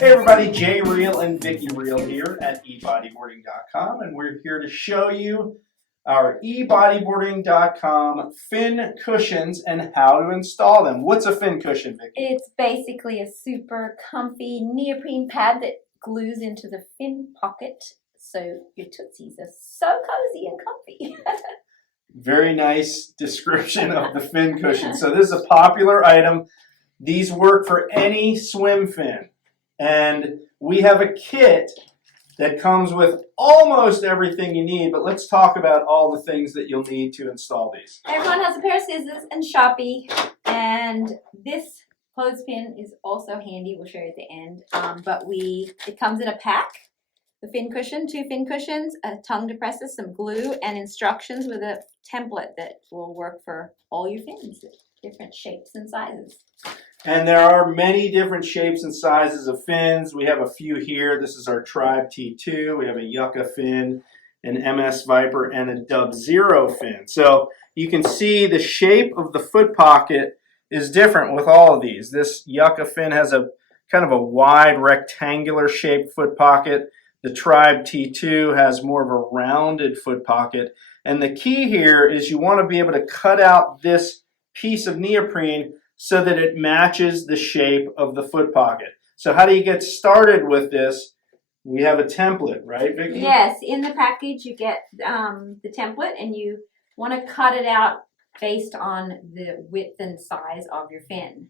Hey everybody, Jay Reale and Vicki Reale here at eBodyboarding.com, and we're here to show you our eBodyboarding.com fin cushions and how to install them. What's a fin cushion, Vicki? It's basically a super comfy neoprene pad that glues into the fin pocket, so your tootsies are so cozy and comfy. Very nice description of the fin cushion. So this is a popular item. These work for any swim fin. And we have a kit that comes with almost everything you need, but let's talk about all the things that you'll need to install these. Everyone has a pair of scissors and Sharpie, and this clothespin is also handy. We'll show you at the end. But it comes in a pack. The fin cushion, 2 fin cushions, a tongue depressor, some glue, and instructions with a template that will work for all your fins, different shapes and sizes. And there are many different shapes and sizes of fins. We have a few here. This is our Tribe T2. We have a Yucca fin, an MS Viper, and a Dub Zero fin. So you can see the shape of the foot pocket is different with all of these. This Yucca fin has a kind of a wide rectangular shaped foot pocket. The Tribe T2 has more of a rounded foot pocket. And the key here is you want to be able to cut out this piece of neoprene so that it matches the shape of the foot pocket. So how do you get started with this? We have a template, right, Vicki? Yes, in the package you get the template, and you want to cut it out based on the width and size of your fin.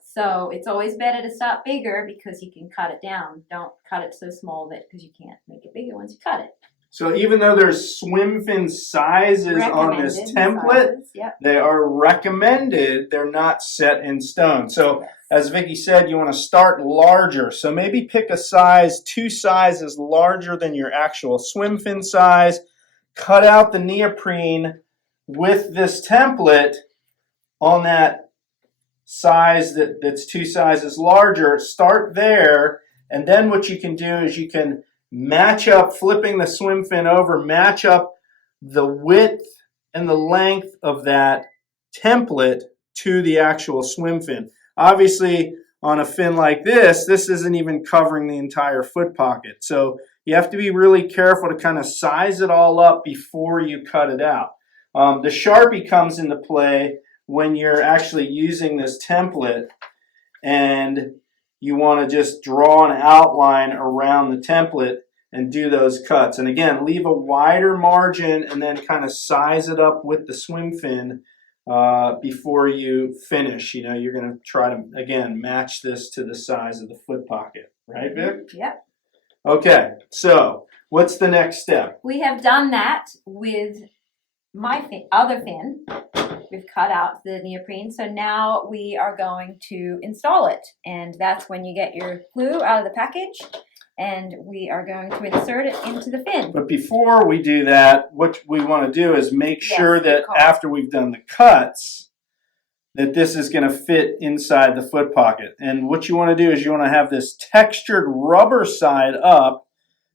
So it's always better to start bigger because you can cut it down. Don't cut it so small that because you can't make it bigger once you cut it. So even though there's swim fin sizes on this template, yep, they are recommended. They're not set in stone. So as Vicki said, you want to start larger. So maybe pick a size, 2 sizes larger than your actual swim fin size. Cut out the neoprene with this template on that size that's 2 sizes larger. Start there, and then what you can do is you can match up, flipping the swim fin over, match up the width and the length of that template to the actual swim fin. Obviously, on a fin like this isn't even covering the entire foot pocket. So you have to be really careful to kind of size it all up before you cut it out. The Sharpie comes into play when you're actually using this template and you want to just draw an outline around the template and do those cuts. And again, leave a wider margin and then kind of size it up with the swim fin before you finish. You know, you're going to try to, again, match this to the size of the foot pocket. Right, Vic? Yep. Okay, so what's the next step? We have done that with my other fin. We've cut out the neoprene, so now we are going to install it, and that's when you get your glue out of the package, and we are going to insert it into the fin. But before we do that, what we want to do is make sure that after we've done the cuts, that this is going to fit inside the foot pocket. And what you want to do is you want to have this textured rubber side up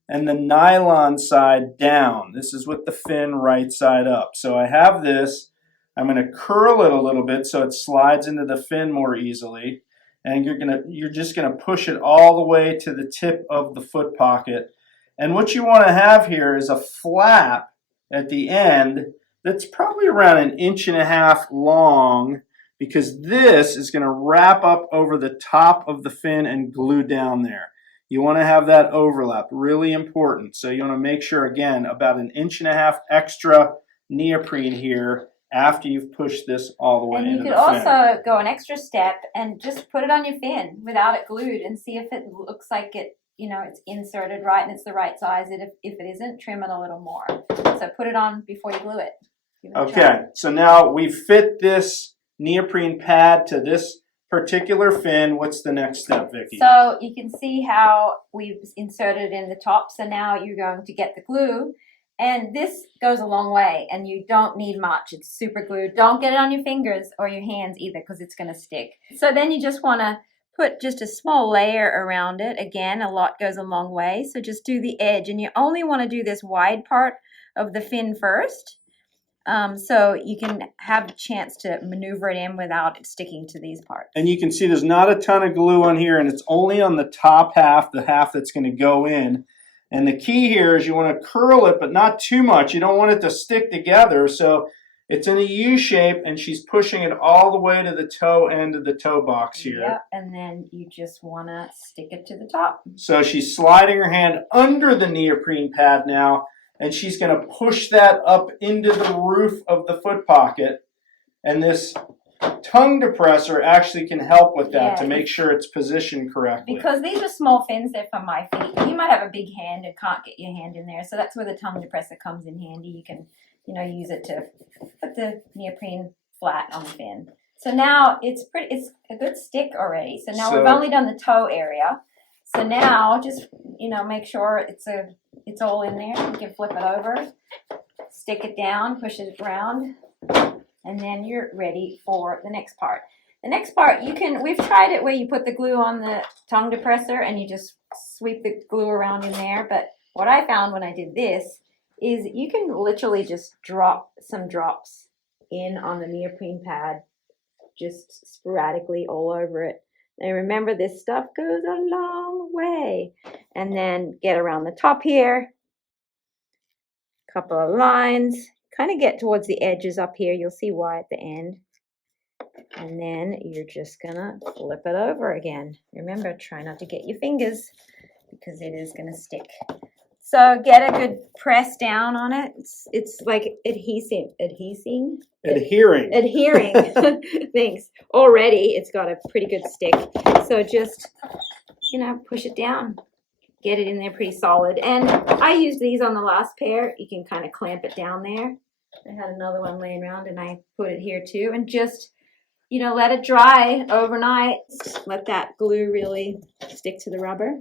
and the nylon side down. This is with the fin right side up. So I have this. I'm going to curl it a little bit so it slides into the fin more easily. And you're just going to push it all the way to the tip of the foot pocket. And what you want to have here is a flap at the end that's probably around 1.5 inches long, because this is going to wrap up over the top of the fin and glue down there. You want to have that overlap, really important. So you want to make sure, again, about 1.5 inches extra neoprene here after you've pushed this all the way into the fin. And you could also go an extra step and just put it on your fin without it glued and see if it looks like it, you know, it's inserted right and it's the right size. If it isn't, trim it a little more. So put it on before you glue it. Okay, so now we've fit this neoprene pad to this particular fin. What's the next step, Vicki? So you can see how we've inserted in the top. So now you're going to get the glue. And this goes a long way, and you don't need much. It's super glued. Don't get it on your fingers or your hands either, because it's going to stick. So then you just want to put just a small layer around it. Again, a lot goes a long way. So just do the edge, and you only want to do this wide part of the fin first. so you can have a chance to maneuver it in without it sticking to these parts. And you can see there's not a ton of glue on here, and it's only on the top half, the half that's going to go in. And the key here is you want to curl it, but not too much. You don't want it to stick together, so it's in a U shape, and she's pushing it all the way to the toe end of the toe box here. Yep, and then you just want to stick it to the top. So she's sliding her hand under the neoprene pad now, and she's going to push that up into the roof of the foot pocket. And this tongue depressor actually can help with that to make sure it's positioned correctly. Because these are small fins, they're for my feet. You might have a big hand and can't get your hand in there, so that's where the tongue depressor comes in handy. You can, use it to put the neoprene flat on the fin. So now it's a good stick already. So now we've only done the toe area. So now just make sure it's all in there. You can flip it over, stick it down, push it around, and then you're ready for the next part. The next part, we've tried it where you put the glue on the tongue depressor and you just sweep the glue around in there. But what I found when I did this is you can literally just drop some drops in on the neoprene pad, just sporadically all over it. And remember, this stuff goes a long way. And then get around the top here, couple of lines, kind of get towards the edges up here. You'll see why at the end. And then you're just gonna flip it over again. Remember, try not to get your fingers because it is gonna stick. So get a good press down on it. It's like adhering. Thanks. Already it's got a pretty good stick. So just, push it down. Get it in there pretty solid. And I used these on the last pair. You can kind of clamp it down there. I had another one laying around and I put it here too. And just, let it dry overnight. Let that glue really stick to the rubber.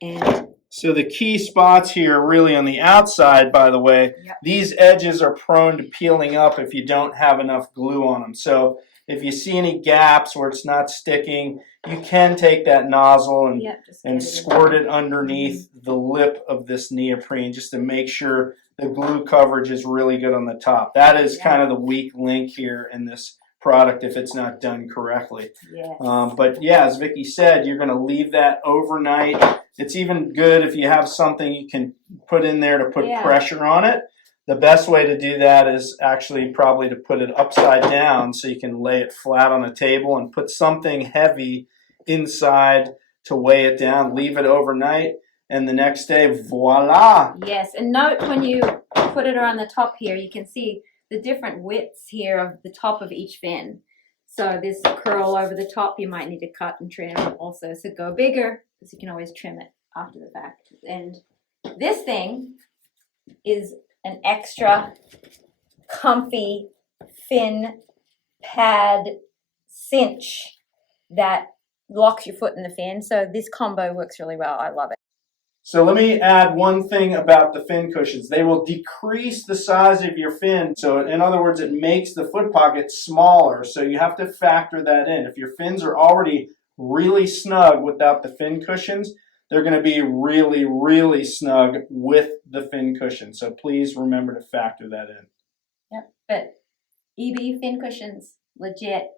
And so the key spots here are really on the outside, by the way. Yep. These edges are prone to peeling up if you don't have enough glue on them. So if you see any gaps where it's not sticking, you can take that nozzle and squirt it underneath the lip of this neoprene just to make sure the glue coverage is really good on the top. That is kind of the weak link here in this product if it's not done correctly. Yes. But yeah, as Vicki said, you're going to leave that overnight. It's even good if you have something you can put in there to put pressure on it. The best way to do that is actually probably to put it upside down so you can lay it flat on a table and put something heavy inside to weigh it down. Leave it overnight, and the next day, voila! Yes, and note when you put it around the top here, you can see the different widths here of the top of each fin. So this curl over the top, you might need to cut and trim also. So go bigger, because you can always trim it after the fact. And this thing is an extra comfy fin pad cinch that locks your foot in the fin. So this combo works really well. I love it. So let me add one thing about the fin cushions. They will decrease the size of your fin. So in other words, it makes the foot pocket smaller. So you have to factor that in. If your fins are already really snug without the fin cushions, they're going to be really, really snug with the fin cushion. So please remember to factor that in. Yep, but EB fin cushions, legit.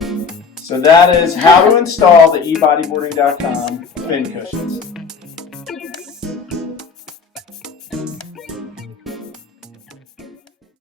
So that is how to install the eBodyboarding.com fin cushions.